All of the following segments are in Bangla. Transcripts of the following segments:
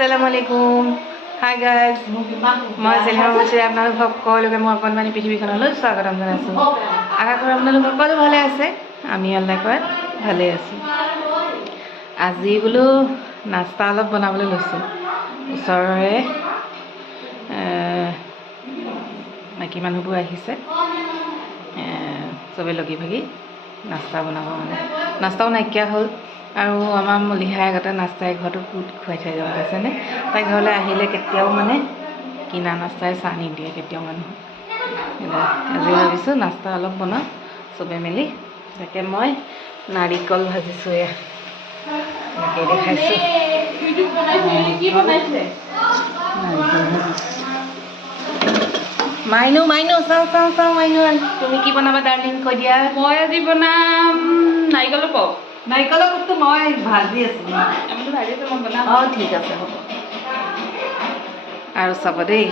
আলাইকুম। হাই গাইজ মই চেলিমা বছৰে আপোনালোক সকলোকে মই অকণমানি পৃথিৱীখনলৈ স্বাগতম জনাইছোঁ আশা কৰোঁ আপোনালোক সকলো ভালে আছে আমি আল্লাহ কৰাত ভালে আছোঁ। আজি বোলো নাস্তা অলপ বনাবলৈ লৈছোঁ। ওচৰৰে মাইকী মানুহবোৰ আহিছে। এহ, চবে লগি ভাগি নাস্তা বনাব মানে। নাস্তাও নাইকিয়া হ'ল। আৰু আমাৰ মলিহাই আগতে নাস্তাই ঘৰতো গোট খুৱাই থৈ যাব পাইছেনে তাই ঘৰলৈ আহিলে কেতিয়াও মানে কিনা নাস্তাই চাহ নিদিয়ে, কেতিয়াও এতিয়া আজি ভাবিছোঁ নাস্তা অলপ বনাওঁ, চবে মিলি। তাকে মই নাৰিকল ভাজিছোঁ এয়া। এনেকৈ দেখাইছোঁ। মাইনু মাইনু, চাওঁ চাওঁ চাওঁ, মাইনু তুমি কি বনাবা, ডাৰ্লিং? কৈ দিয়া। মই আজি বনাম নাৰিকলৰ পক নাৰিকলৰ কোটটো মই ভাজি আছোঁ। অঁ ঠিক আছে হ'ব। আৰু চাব দেই।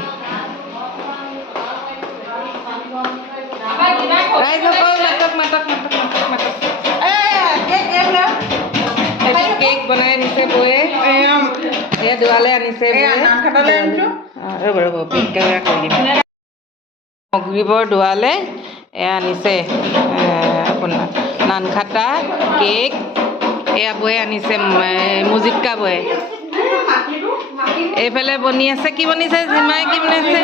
কেক বনাই আনিছে বৌয়ে। এয়া দুৱালে আনিছে ৰ'ব ৰ'ব পিক কেমেৰা কৰি দিম। অগ্ৰিবৰ দুৱালে এয়া আনিছে আপোনাৰ নানখাটা কেক এয়া বৌয়ে আনিছে এ, মুজিক্কা এইফালে বনি আছে কি বনিছে? জিমাই কি বনাইছে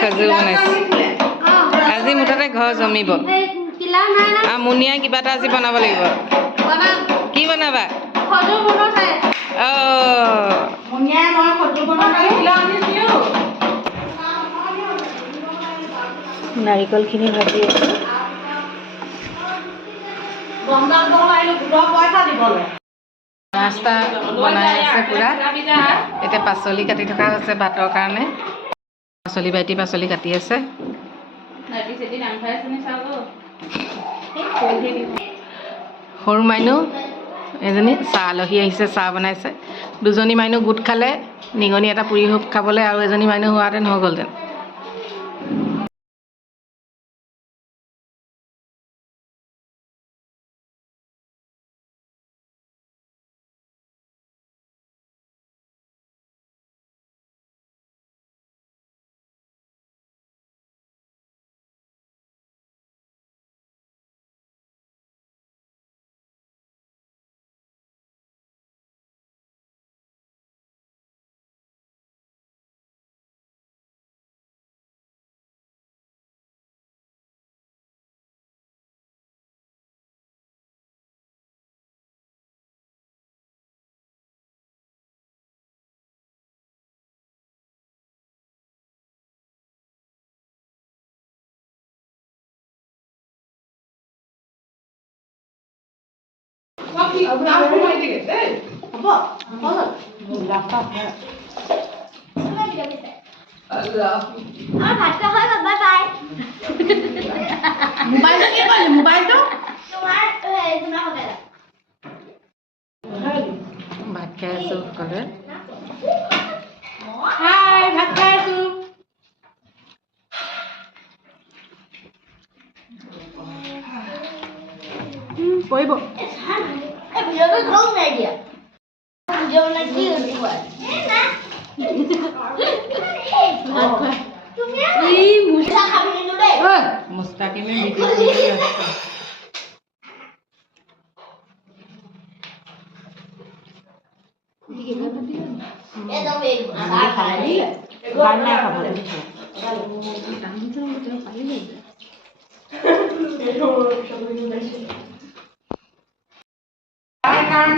খজুৰ বনাইছে। আজি মুঠতে ঘৰ জমিব। আৰু মুনিয়াই কিবা এটা আজি বনাব লাগিব। কি বনাবা? নাৰিকলখিনি ভাজি আছোঁ। নাস্তা বনাই আছে পূৰা এতিয়া পাচলি কাটি থকা হৈছে ভাতৰ কাৰণে। পাচলি ভাইটি পাচলি কাটি আছে। সৰু মাইনু এজনী চাহ আলহী আহিছে চাহ বনাইছে। দুজনী মাইনু গোট খালে নিগনি এটা পুৰি খাবলৈ আৰু এজনী মাইনু হোৱাহেঁতেন হৈ গ'লহেঁতেন। 커피 나 뽑아야 되겠대. 아빠, 아빠는 나빠. 아, 갔다 하면 바이바이. 모바일 또 해봐요, 모바일 또? 정말, 네, 정말 하겠다. 맛있어, 그래? 하이, 맛있어. 보이보. কি হৈছে কোৱা তুমি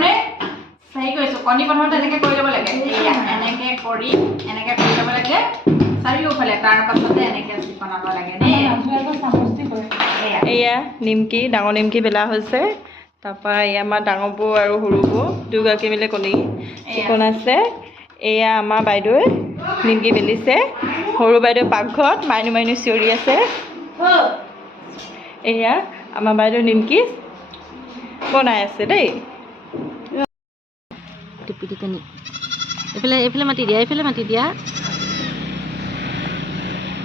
এই কণী প্ৰথমতে এনেকৈ কৰি ল'ব লাগে। এনেকৈ কৰি এনেকৈ কৰি ল'ব লাগে। চাৰিওফালে তাৰ পাছতে এনেকৈ বনাব লাগে দেই এয়া। নিমকি ডাঙৰ নিমকি বেলা হৈছে। তাৰপৰা এয়া আমাৰ ডাঙৰ বৌ আৰু সৰু বৌ দুয়োগৰাকী মিলি কণী বনাইছে এয়া আমাৰ বাইদেৱে নিমকি বেলিছে। সৰু বাইদেউ পাকঘৰত মাইনু মাইনু চিঞৰি আছে। এয়া আমাৰ বাইদেউ নিমকি বনাই আছে দেই। টিপি টিপনি এইফালে এইফালে মাতি দিয়া এইফালে মাতি দিয়া।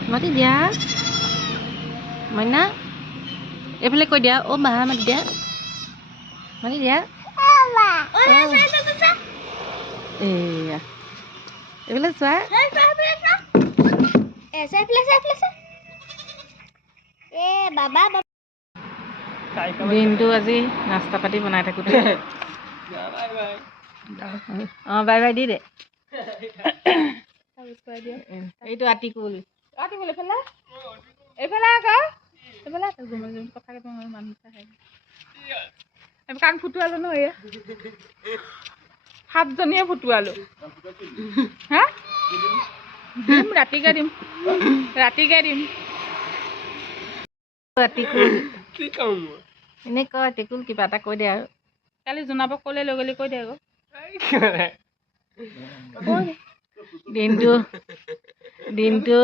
মাতি দিয়া। মইনা এইফালে কৈ দিয়া অ' বাহা মাতি দিয়া। মাতি দিয়া। চোৱা. Eh, babá, babá. দিনটো আজি নাস্তা পাতি বনাই থাকোঁতে। অঁ বাই বাই দি দে। এইটো আতিকুল। ৰাতি বোলে এইফালে এইফালে আকৌ। এইফালে কথা কেইটামান মানুহ এইবোৰ কাণ ফুটোৱালো ন এয়া? সাতজনীয়ে ফুটোৱালো। হা? দিম ৰাতিকে দিম। ৰাতিকে দিম। এনেই ক আতিকুল কিবা এটা কৈ দে আৰু। কালি জোনাবক ক'লে লৈ গ'লি কৈ দে আকৌ। দিনটো দিনটো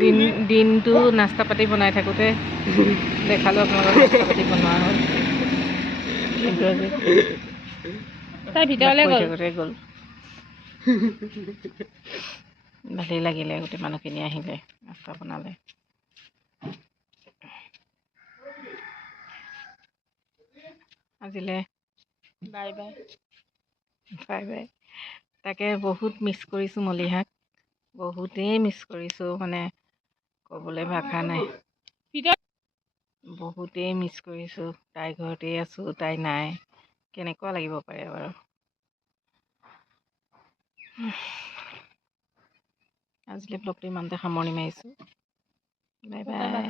দিন দিনটো নাস্তা পাতি বনাই থাকোঁতে দেখালোঁ আপোনালোকক নাস্তা পাতি বনোৱা হ'ল দিনটো আজি তাই ভিতৰলৈ গ'ল গ'ল ভালেই লাগিলে গোটেই মানুহখিনি আহিলে নাস্তা বনালে আজিলে বাই বাই। Bye bye. তাকে বহুত মিছ কৰিছোঁ মলিহাক। বহুতেই মিছ কৰিছোঁ মানে ক'বলৈ ভাষা নাই। বহুতেই মিছ কৰিছোঁ তাই ঘৰতেই আছোঁ তাই নাই। কেনেকুৱা লাগিব পাৰে বাৰু? আজিলৈ ব্লগটো ইমানতে সামৰণি মাৰিছোঁ। Bye bye.